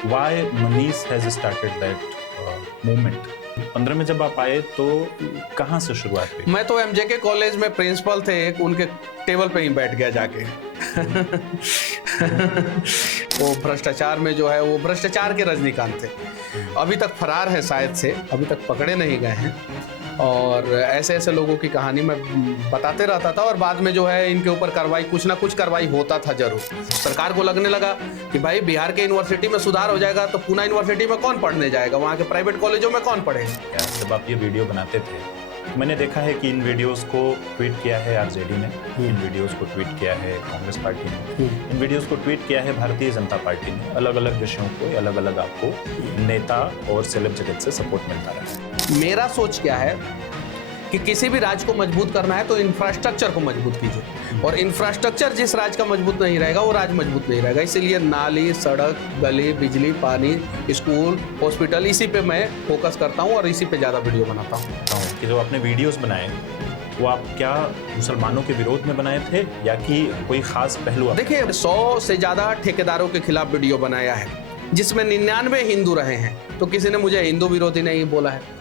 Why Manish has started that movement? 15 में जब आप आए तो कहाँ से शुरुआत हुई? मैं तो एमजेके कॉलेज में प्रिंसिपल थे, उनके टेबल पे ही बैठ गया जाके। वो भ्रष्टाचार में जो है, वो भ्रष्टाचार के रजनीकांत थे। अभी तक फरार है शायद से, अभी तक पकड़े नहीं गए हैं। और ऐसे ऐसे लोगों की कहानी मैं बताते रहता था और बाद में जो है इनके ऊपर कार्रवाई, कुछ ना कुछ कार्रवाई होता था जरूर। सरकार को लगने लगा कि भाई बिहार के यूनिवर्सिटी में सुधार हो जाएगा तो पूना यूनिवर्सिटी में कौन पढ़ने जाएगा, वहाँ के प्राइवेट कॉलेजों में कौन पढ़ेगा। जब आप ये वीडियो बनाते थे, मैंने देखा है कि इन वीडियोस को ट्वीट किया है आरजेडी ने, इन वीडियोस को ट्वीट किया है कांग्रेस पार्टी ने, इन वीडियोस को ट्वीट किया है भारतीय जनता पार्टी ने। अलग अलग विषयों को अलग अलग आपको नेता और सेलेब जगत से सपोर्ट मिलता रहा है। मेरा सोच क्या है कि किसी भी राज्य को मजबूत करना है तो इंफ्रास्ट्रक्चर को मजबूत कीजिए, और इंफ्रास्ट्रक्चर जिस राज्य का मजबूत नहीं रहेगा वो राज्य मजबूत नहीं रहेगा। इसीलिए नाली, सड़क, गली, बिजली, पानी, स्कूल, हॉस्पिटल, इसी पे मैं फोकस करता हूँ और इसी पे ज़्यादा वीडियो बनाता हूँ। कि जो आपने वीडियोस बनाए वो आप क्या मुसलमानों के विरोध में बनाए थे या कि कोई खास पहलू? देखिए, 100 से ज़्यादा ठेकेदारों के खिलाफ वीडियो बनाया है जिसमें 99 हिंदू रहे हैं, तो किसी ने मुझे हिंदू विरोधी नहीं बोला है।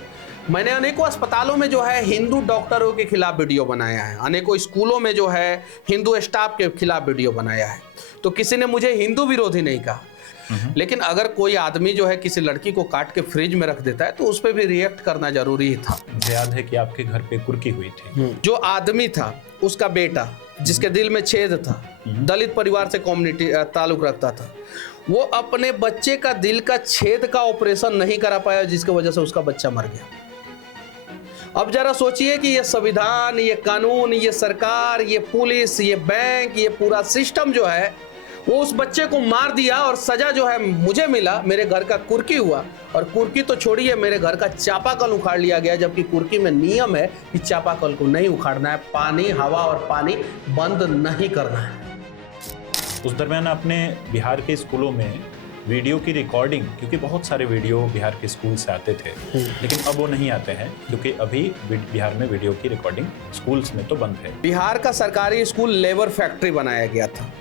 मैंने अनेकों अस्पतालों में जो है हिंदू डॉक्टरों के खिलाफ वीडियो बनाया है, अनेकों स्कूलों में जो है हिंदू स्टाफ के खिलाफ वीडियो बनाया है, तो किसी ने मुझे हिंदू विरोधी नहीं कहा। लेकिन अगर कोई आदमी जो है किसी लड़की को काट के फ्रिज में रख देता है तो उस पर भी रिएक्ट करना जरूरी था। मुझे याद है कि आपके घर पे कुर्की हुई थी। जो आदमी था, उसका बेटा जिसके दिल में छेद था, दलित परिवार से कम्युनिटी ताल्लुक रखता था, वो अपने बच्चे का दिल का छेद का ऑपरेशन नहीं करा पाया, जिसकी वजह से उसका बच्चा मर गया। अब जरा सोचिए कि ये संविधान, ये कानून, ये सरकार, ये पुलिस, ये बैंक, ये पूरा सिस्टम जो है वो उस बच्चे को मार दिया, और सजा जो है मुझे मिला, मेरे घर का कुर्की हुआ। और कुर्की तो छोड़िए, मेरे घर का चापाकल उखाड़ लिया गया, जबकि कुर्की में नियम है कि चापाकल को नहीं उखाड़ना है, पानी, हवा और पानी बंद नहीं करना है। उस दरमियान आपने बिहार के स्कूलों में वीडियो की रिकॉर्डिंग, क्योंकि बहुत सारे वीडियो बिहार के स्कूल से आते थे, लेकिन अब वो नहीं आते हैं क्योंकि अभी बिहार में वीडियो की रिकॉर्डिंग स्कूल्स में तो बंद है। बिहार का सरकारी स्कूल लेबर फैक्ट्री बनाया गया था।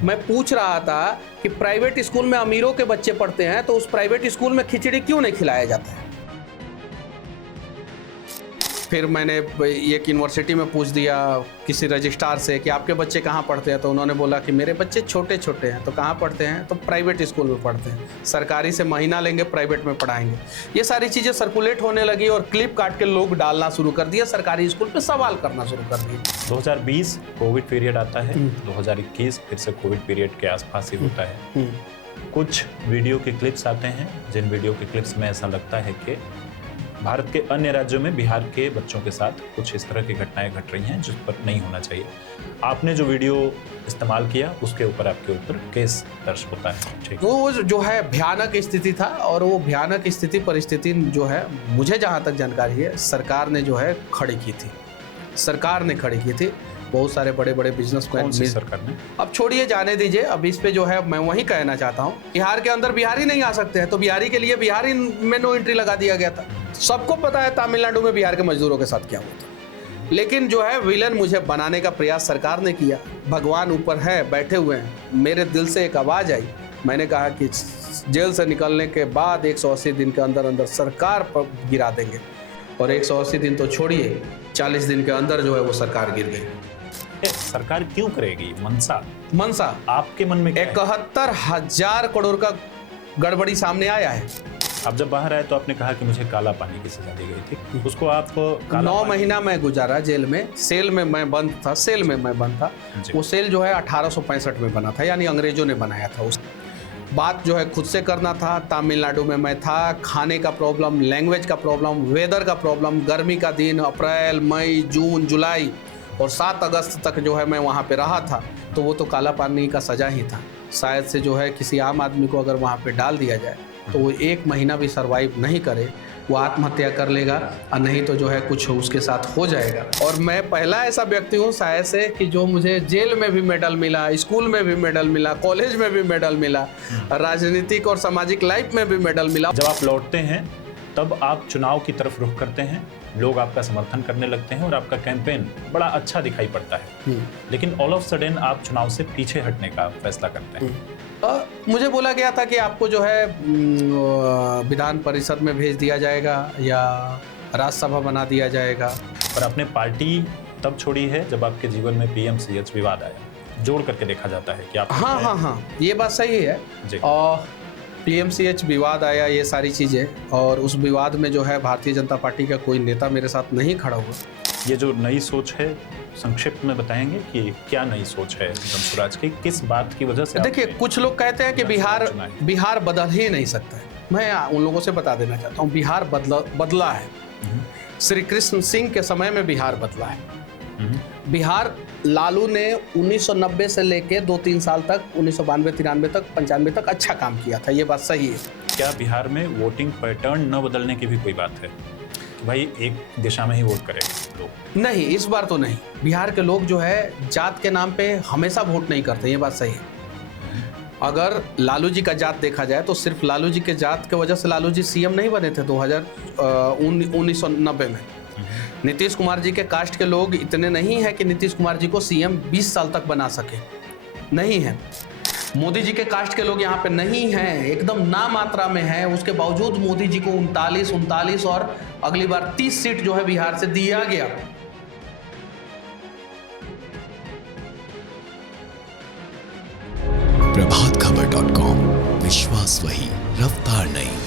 मैं पूछ रहा था कि प्राइवेट स्कूल में अमीरों के बच्चे पढ़ते हैं तो उस प्राइवेट स्कूल में खिचड़ी क्यों नहीं खिलाया जाता है। फिर मैंने एक यूनिवर्सिटी में पूछ दिया किसी रजिस्ट्रार से कि आपके बच्चे कहाँ पढ़ते हैं, तो उन्होंने बोला कि मेरे बच्चे छोटे छोटे हैं। तो कहाँ पढ़ते हैं? तो प्राइवेट स्कूल में पढ़ते हैं। सरकारी से महीना लेंगे, प्राइवेट में पढ़ाएंगे। ये सारी चीज़ें सर्कुलेट होने लगी और क्लिप काट के लोग डालना शुरू कर दिया, सरकारी स्कूल पे सवाल करना शुरू कर दिए। 2020 कोविड पीरियड आता है, 2021 फिर से कोविड पीरियड के आसपास ही होता है। कुछ वीडियो के क्लिप्स आते हैं जिन वीडियो के क्लिप्स में ऐसा लगता है कि भारत के अन्य राज्यों में बिहार के बच्चों के साथ कुछ इस तरह की घटनाएं घट रही हैं जिस पर नहीं होना चाहिए। आपने जो वीडियो इस्तेमाल किया उसके ऊपर आपके ऊपर केस दर्ज होता है। ठीक, वो जो है भयानक स्थिति था, और वो भयानक स्थिति परिस्थिति जो है मुझे जहाँ तक जानकारी है सरकार ने जो है खड़ी की थी, सरकार ने खड़ी की थी। बहुत सारे बड़े बड़े बिजनेसमैन, सरकार ने, अब छोड़िए, जाने दीजिए। अब इस पे जो है मैं वही कहना चाहता हूँ, बिहार के अंदर बिहारी नहीं आ सकते हैं तो बिहारी के लिए बिहारी में नो एंट्री लगा दिया गया था। सबको पता है तमिलनाडु में बिहार के मजदूरों के साथ क्या हुआ था, लेकिन जो है विलन मुझे बनाने का प्रयास सरकार ने किया। भगवान ऊपर है, बैठे हुए हैं। मेरे दिल से एक आवाज़ आई, मैंने कहा कि जेल से निकलने के बाद 180 दिन के अंदर अंदर सरकार पर गिरा देंगे, और 180 दिन तो छोड़िए, 40 दिन के अंदर जो है वो सरकार गिर गई। सरकार क्यों करेगी? मंशा आपके मन में 71,000 करोड़ का गड़बड़ी सामने आया है। आप जब बाहर आए तो आपने कहा कि मुझे काला पानी की सजा दी गई थी, उसको आप 9 महीना मैं गुजारा जेल में। सेल में मैं बंद था, सेल में मैं बंद था। वो सेल जो है 1865 में बना था, यानी अंग्रेजों ने बनाया था। उस बात जो है खुद से करना था। तमिलनाडु में मैं था, खाने का प्रॉब्लम, लैंग्वेज का प्रॉब्लम, वेदर का प्रॉब्लम, गर्मी का दिन, अप्रैल, मई, जून, जुलाई और 7 अगस्त तक जो है मैं वहाँ पे रहा था। तो वो तो काला पानी का सजा ही था। शायद से जो है किसी आम आदमी को अगर वहाँ पे डाल दिया जाए तो वो 1 महीना भी सरवाइव नहीं करे, वो आत्महत्या कर लेगा, और नहीं तो जो है कुछ उसके साथ हो जाएगा। और मैं पहला ऐसा व्यक्ति हूँ शायद से कि जो मुझे जेल में भी मेडल मिला, स्कूल में भी मेडल मिला, कॉलेज में भी मेडल मिला, राजनीतिक और सामाजिक लाइफ में भी मेडल मिला। जब आप लौटते हैं तब आप चुनाव की तरफ रुख करते हैं, लोग आपका समर्थन करने लगते हैं और आपका कैंपेन बड़ा अच्छा दिखाई पड़ता है, लेकिन ऑल ऑफ सडन आप चुनाव से पीछे हटने का फैसला करते हैं। मुझे बोला गया था कि आपको जो है विधान परिषद में भेज दिया जाएगा या राज्यसभा बना दिया जाएगा। पर आपने पार्टी तब छोड़ी है जब आपके जीवन में पीएमसीएच विवाद आया, जोड़ करके देखा जाता है कि आप। हाँ, ये बात सही है। और पीएमसीएच विवाद आया, ये सारी चीज़ें, और उस विवाद में जो है भारतीय जनता पार्टी का कोई नेता मेरे साथ नहीं खड़ा हुआ। ये जो नई सोच है, संक्षिप्त में बताएंगे कि क्या नई सोच है एकदम स्वराज की, किस बात की वजह से? देखिए, कुछ लोग कहते हैं कि बिहार बदल ही नहीं सकता है। मैं उन लोगों से बता देना चाहता हूँ, बिहार बदला है। श्री कृष्ण सिंह के समय में बिहार बदला है। बिहार लालू ने 1990 से लेके 2-3 साल तक, 1992, 93 तक, 95 तक अच्छा काम किया था, ये बात सही है। क्या बिहार में वोटिंग पैटर्न न बदलने की भी कोई बात है? भाई एक दिशा में ही वोट करें लोग? नहीं, इस बार तो नहीं। बिहार के लोग जो है जात के नाम पे हमेशा वोट नहीं करते, ये बात सही है। अगर लालू जी का जात देखा जाए तो सिर्फ लालू जी के जात की वजह से लालू जी सीएम नहीं बने थे 1990 में। नीतीश कुमार जी के कास्ट के लोग इतने नहीं हैं कि नीतीश कुमार जी को सीएम 20 साल तक बना सके, नहीं है। मोदी जी के कास्ट के लोग यहाँ पे नहीं हैं, एकदम ना मात्रा में है। उसके बावजूद मोदी जी को 39 और अगली बार 30 सीट जो है बिहार से दिया गया। प्रभातखबर.com, विश्वास वही, रफ्तार नहीं।